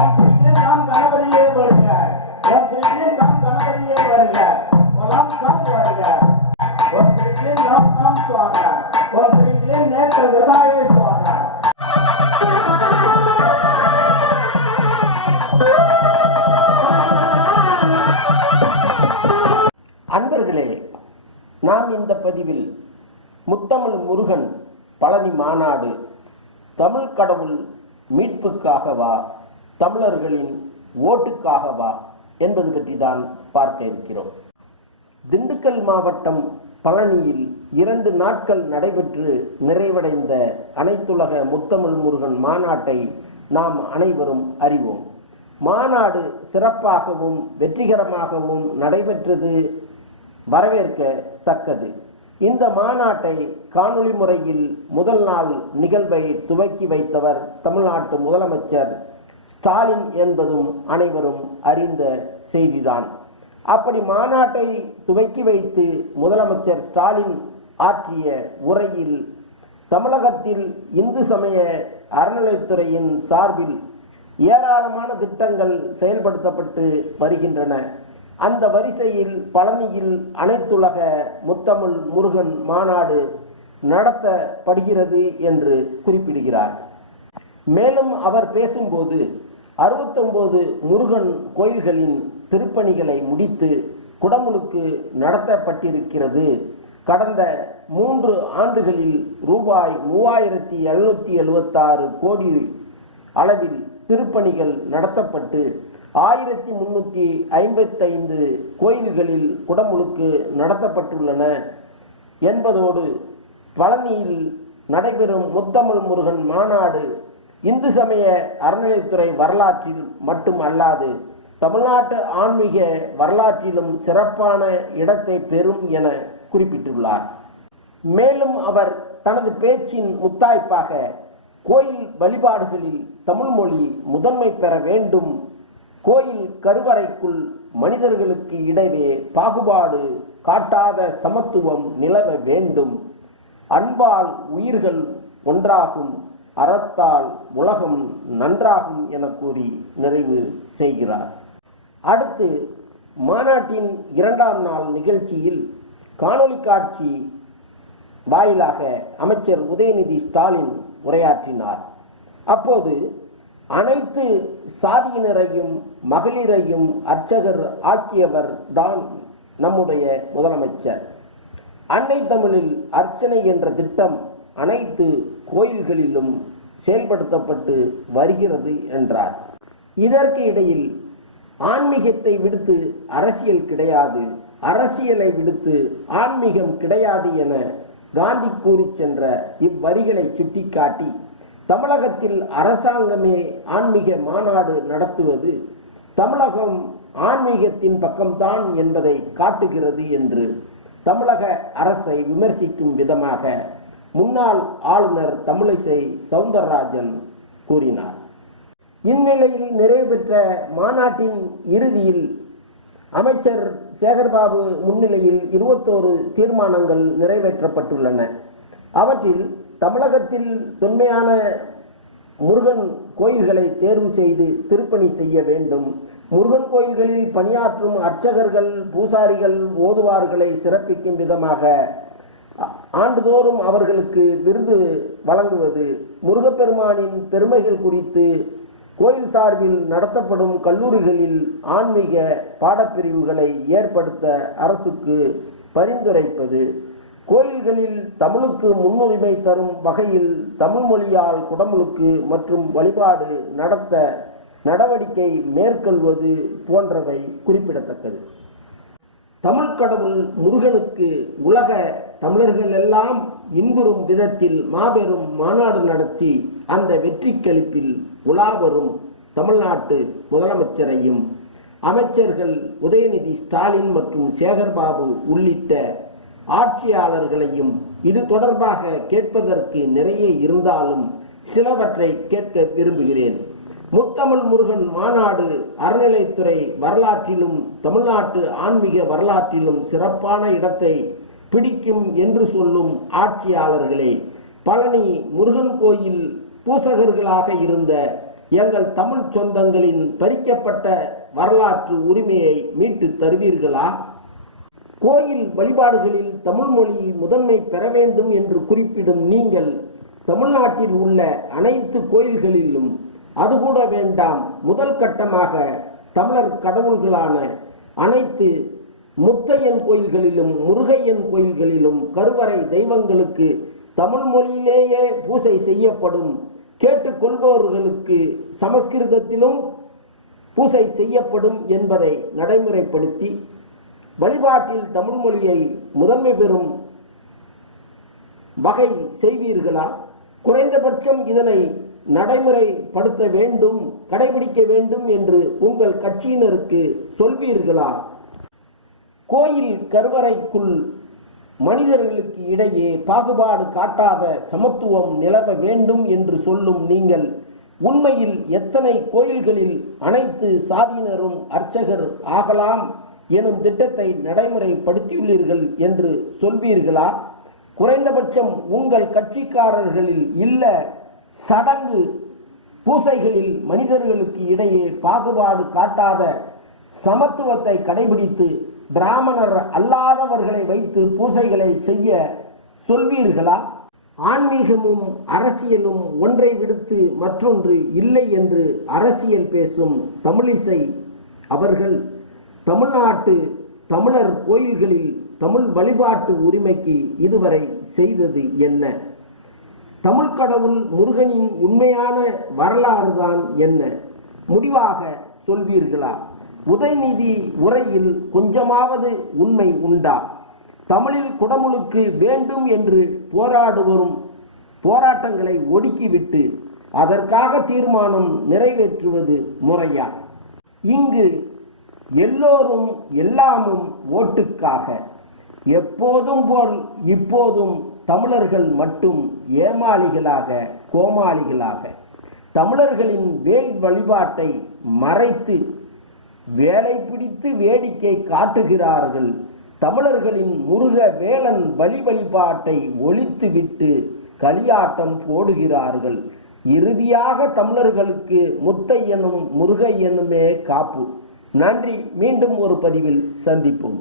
ஓம் ஸ்ரீ ராம் கணபதியே வருக. ஓம் ஸ்ரீ ராம் கணபதியே வருக. ஓம் ராம் வருக. ஓம் ஸ்ரீ ராம் ராம் சுவாகா. ஓம் ஸ்ரீ நேற்ற ஹிருதயே சுவாகா. அன்பர்களே, நாம் இந்த பதிவில் முத்தமிழ் முருகன் பழனி மாநாடு தமிழ் கடவுள் மீட்புக்காகவா தமிழர்களின் ஓட்டுக்காகவா என்பது பற்றி தான் பார்க்க இருக்கிறோம். திண்டுக்கல் மாவட்டம் பழனியில் 2 நாட்கள் நடைபெற்று நிறைவடைந்த அனைத்துலக முத்தமிழ் முருகன் மாநாட்டை நாம் அனைவரும் அறிவோம். மாநாடு சிறப்பாகவும் வெற்றிகரமாகவும் நடைபெற்றது வரவேற்கத்தக்கது. இந்த மாநாட்டை காணொளி முறையில் முதல் நாள் நிகழ்வை துவக்கி வைத்தவர் தமிழ்நாட்டு முதலமைச்சர் ஸ்டாலின் என்பதும் அனைவரும் அறிந்த செய்திதான். அப்படி மாநாட்டை துவக்கி வைத்து முதலமைச்சர் ஸ்டாலின் ஆற்றிய உரையில் தமிழகத்தில் இந்து சமய அறநிலைத்துறையின் சார்பில் ஏராளமான திட்டங்கள் செயல்படுத்தப்பட்டு வருகின்றன. அந்த வரிசையில் பழனியில் அனைத்துலக முத்தமிழ் முருகன் மாநாடு நடத்தப்படுகிறது என்று குறிப்பிடுகிறார். மேலும் அவர் பேசும்போது 69 முருகன் கோயில்களின் திருப்பணிகளை முடித்து குடமுழுக்கு நடத்தப்பட்டிருக்கிறது. கடந்த 3 ஆண்டுகளில் ரூபாய் 3776 கோடி அளவில் திருப்பணிகள் நடத்தப்பட்டு 1355 கோயில்களில் குடமுழுக்கு நடத்தப்பட்டுள்ளன என்பதோடு பழனியில் நடைபெறும் முத்தமிழ் முருகன் மாநாடு இந்து சமய அறநிலைத்துறை வரலாற்றில் மட்டும் அல்லாது தமிழ்நாட்டு ஆன்மீக வரலாற்றிலும் சிறப்பான இடத்தை பெறும் என குறிப்பிட்டுள்ளார். மேலும் அவர் தனது பேச்சின் முத்தாய்ப்பாக கோயில் வழிபாடுகளில் தமிழ் மொழி முதன்மை பெற வேண்டும், கோயில் கருவறைக்குள் மனிதர்களுக்கு இடையே பாகுபாடு காட்டாத சமத்துவம் நிலவ வேண்டும், அன்பால் உயிர்கள் ஒன்றாகும், அறத்தால் உலகம் நன்றாகும் என கூறி நிறைவு செய்கிறார். அடுத்து மாநாட்டின் 2ஆம் நாள் நிகழ்ச்சியில் காணொளி காட்சி வாயிலாக அமைச்சர் உதயநிதி ஸ்டாலின் உரையாற்றினார். அப்போது அனைத்து சாதியினரையும் மகளிரையும் அர்ச்சகர் ஆக்கியவர் தான் நம்முடைய முதலமைச்சர். அன்னை தமிழில் அர்ச்சனை என்ற திட்டம் அனைத்து கோயில்களிலும் செயல்படுத்தப்பட்டு வருகிறது என்றார். இதற்கு இடையில் ஆன்மீகத்தை விடுத்து அரசியல் கிடையாது, அரசியலை விடுத்து ஆன்மீகம் கிடையாது என காந்தி கூறி சென்ற இவ்வரிகளை சுட்டிக்காட்டி தமிழகத்தில் அரசாங்கமே ஆன்மீக மாநாடு நடத்துவது தமிழகம் ஆன்மீகத்தின் பக்கம்தான் என்பதை காட்டுகிறது என்று தமிழக அரசை விமர்சிக்கும் விதமாக முன்னாள் ஆளுநர் தமிழிசை சவுந்தரராஜன் கூறினார். இந்நிலையில் நிறைவு பெற்ற மாநாட்டின் இறுதியில் அமைச்சர் சேகர்பாபு முன்னிலையில் 21 தீர்மானங்கள் நிறைவேற்றப்பட்டுள்ளன. அவற்றில் தமிழகத்தில் தொன்மையான முருகன் கோயில்களை தேர்வு செய்து திருப்பணி செய்ய வேண்டும், முருகன் கோயில்களில் பணியாற்றும் அர்ச்சகர்கள் பூசாரிகள் ஓதுவார்களை சிறப்பிக்கும் விதமாக ஆண்டுதோறும் அவர்களுக்கு விருது வழங்குவது, முருகப்பெருமானின் பெருமைகள் குறித்து கோயில் சார்பில் நடத்தப்படும் கல்லூரிகளில் ஆன்மீக பாடப்பிரிவுகளை ஏற்படுத்த அரசுக்கு பரிந்துரைப்பது, கோயில்களில் தமிழுக்கு முன்னுரிமை தரும் வகையில் தமிழ் மொழியால் குடமுழுக்கு மற்றும் வழிபாடு நடத்த நடவடிக்கை மேற்கொள்வது போன்றவை குறிப்பிடத்தக்கது. தமிழ் கடவுள் முருகனுக்கு உலக தமிழர்கள் எல்லாம் இன்புறும் விதத்தில் மாபெரும் மாநாடு நடத்தி அந்த வெற்றி களிப்பில் உலாவரும் தமிழ்நாட்டு முதலமைச்சரையும் அமைச்சர்கள் உதயநிதி ஸ்டாலின் மற்றும் சேகர்பாபு உள்ளிட்ட ஆட்சியாளர்களையும் இது தொடர்பாக கேட்பதற்கு நிறைய இருந்தாலும் சிலவற்றை கேட்க விரும்புகிறேன். முத்தமிழ் முருகன் மாநாடு அறநிலைத்துறை வரலாற்றிலும் தமிழ்நாட்டு ஆன்மீக வரலாற்றிலும் சிறப்பான இடத்தை பிடிக்கும் என்று சொல்லும் ஆட்சியாளர்களே, பழனி முருகன் கோயில் பூசகர்களாக இருந்த எங்கள் தமிழ் சொந்தங்களின் பறிக்கப்பட்ட வரலாற்று உரிமையை மீட்டு தருவீர்களா? கோயில் வழிபாடுகளில் தமிழ் மொழி முதன்மை பெற வேண்டும் என்று குறிப்பிடும் நீங்கள் தமிழ்நாட்டில் உள்ள அனைத்து கோயில்களிலும் அதுகூட வேண்டாம், முதல் கட்டமாக தமிழர் கடவுள்களான அனைத்து முத்தையன் கோயில்களிலும் முருகையன் கோயில்களிலும் கருவறை தெய்வங்களுக்கு தமிழ் மொழியிலேயே பூஜை செய்யப்படும், கேட்டுக்கொள்பவர்களுக்கு சமஸ்கிருதத்திலும் பூஜை செய்யப்படும் என்பதை நடைமுறைப்படுத்தி வழிபாட்டில் தமிழ் மொழியை முதன்மை பெறும் வகை செய்வீர்களா? குறைந்தபட்சம் இதனை நடைமுறைப்படுத்த வேண்டும், கடைபிடிக்க வேண்டும் என்று உங்கள் கட்சியினருக்கு சொல்வீர்களா? கோயில் கருவறைக்குள் மனிதர்களுக்கு இடையே பாகுபாடு காட்டாத சமத்துவம் நிலவ வேண்டும் என்று சொல்லும் நீங்கள் உண்மையில் எத்தனை கோயில்களில் அனைத்து சாதியினரும் அர்ச்சகர் ஆகலாம் எனும் திட்டத்தை நடைமுறைப்படுத்தியுள்ளீர்கள் என்று சொல்வீர்களா? குறைந்தபட்சம் உங்கள் கட்சிக்காரர்களில் இல்ல சடங்கு பூசைகளில் மனிதர்களுக்கு இடையே பாகுபாடு காட்டாத சமத்துவத்தை கடைபிடித்து பிராமணர் அல்லாதவர்களை வைத்து பூசைகளை செய்ய சொல்வீர்களா? ஆன்மீகமும் அரசியலும் ஒன்றை விடுத்து மற்றொன்று இல்லை என்று அரசியல் பேசும் தமிழிசை அவர்கள் தமிழ்நாட்டு தமிழர் கோயில்களில் தமிழ் வழிபாட்டு உரிமைக்கு இதுவரை செய்தது என்ன? தமிழ் கடவுள் முருகனின் உண்மையான வரலாறு தான் என்ன? முடிவாக சொல்வீர்களா? உதயநிதி உரையில் கொஞ்சமாவது உண்மை உண்டா? தமிழில் குடமுழுக்கு வேண்டும் என்று போராடுவரும் போராட்டங்களை ஒடுக்கிவிட்டு அதற்காக தீர்மானம் நிறைவேற்றுவது முறையா? இங்கு எல்லோரும் எல்லாமும் ஓட்டுக்காக, எப்போதும் போல் இப்போதும் தமிழர்கள் மட்டும் ஏமாளிகளாக கோமாளிகளாக தமிழர்களின் வேல் வழிபாட்டை மறைத்து வேலை பிடித்து வேடிக்கை காட்டுகிறார்கள். தமிழர்களின் முருக வேலன் வழிபாட்டை ஒழித்துவிட்டு களியாட்டம் போடுகிறார்கள். இறுதியாக தமிழர்களுக்கு முத்தையனும் முருகையனுமே காப்பு. நன்றி. மீண்டும் ஒரு பதிவில் சந்திப்போம்.